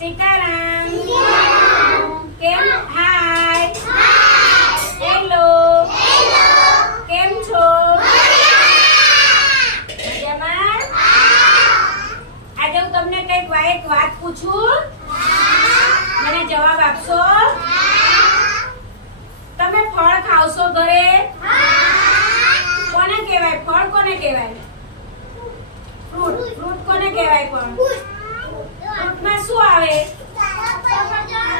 સીતારામ. કેમ? Hi. Hello. કેમ છો? મજામાં? આજે હું તમને કંઈક એક વાત પૂછું. મને જવાબ આપશો? તમે ફળ ખાવશો ઘરે? કોને કહેવાય? ફળ કોને કહેવાય? ફ્રૂટ. ફ્રૂટ કોને કહેવાય પણ આવે?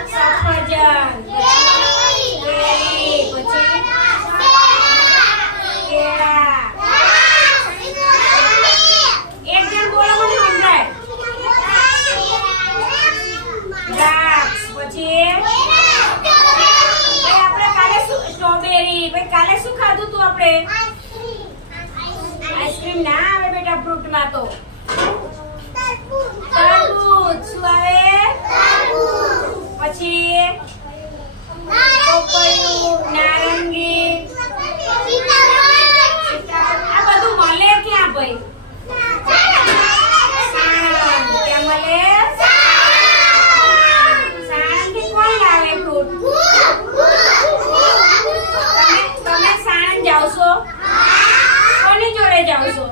સફરજન. પછી? કેળા. એક બોલો મને પછી? આપણે કાલે શું? સ્ટ્રોબેરી ભાઈ, કાલે શું ખાધું તું આપણે આઈસ્ક્રીમ ના આવે બેટા ફ્રૂટમાં તો તરબૂચ શું આવે પછી પપૈયું નારંગી આ બધું મળે ક્યાં ભાઈ સાણંદ ક્યાં મળે સાણંદથી કોણ લાવે ફ્રૂટ તમે સાણંદ જાવ છો? કોની જોડે જાવ છો?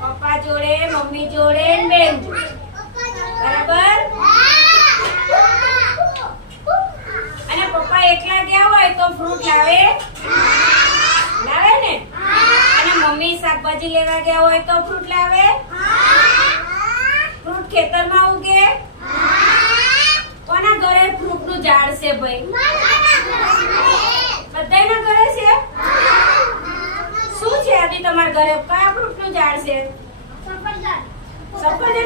પપ્પા જોડે મમ્મી જોડે બેન જોડે. બરાબર? અને પપ્પા એકલા ગયા હોય તો ફ્રૂટ લાવે? લાવે ને? અને મમ્મી શાકભાજી લેવા ગયા હોય તો ફ્રૂટ લાવે? ફ્રૂટ ખેતરમાં ઉગે કોના ઘરે ફ્રૂટનું ઝાડ છે ભાઈ? બધાયના ઘરે છે? શું છે આદિ તમારા ઘરે? કયા ફ્રૂટનું ઝાડ છે? સફરજન.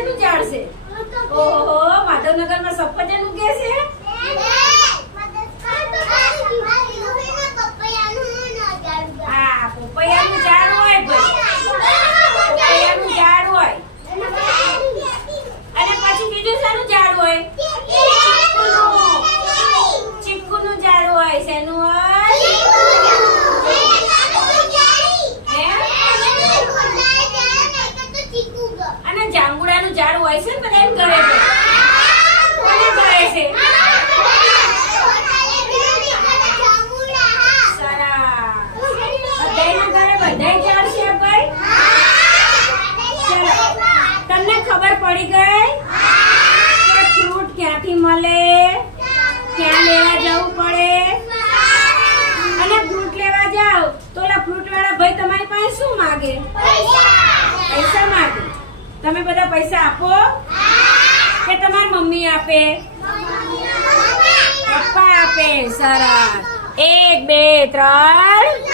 નું ઝાડ છે? ઓહો, માધવનગરમાં સફરજન ઉગે છે હા પપૈયાનું ઝાડ હોય ભાઈ પપૈયાનું ઝાડ હોય અને પછી બીજું શાનું ઝાડ હોય ચીકુનું ઝાડ હોય શેનું હોય હે અને જાંબુડાનું ઝાડ હોય છે બધા એમ કરે તો કોને ઘરે છે છે તમને ખબર પડી ગઈ? કે ફ્રૂટ ક્યાંથી મળે? ક્યાં લેવા જવું પડે? અને ફ્રૂટ લેવા જાવ તો ફ્રૂટ વાળા ભાઈ તમારી પાસે શું માગે? પૈસા તમે બધા પૈસા આપો? કે તમારી મમ્મી આપે? પપ્પા આપે સરસ. એક બે ત્રણ.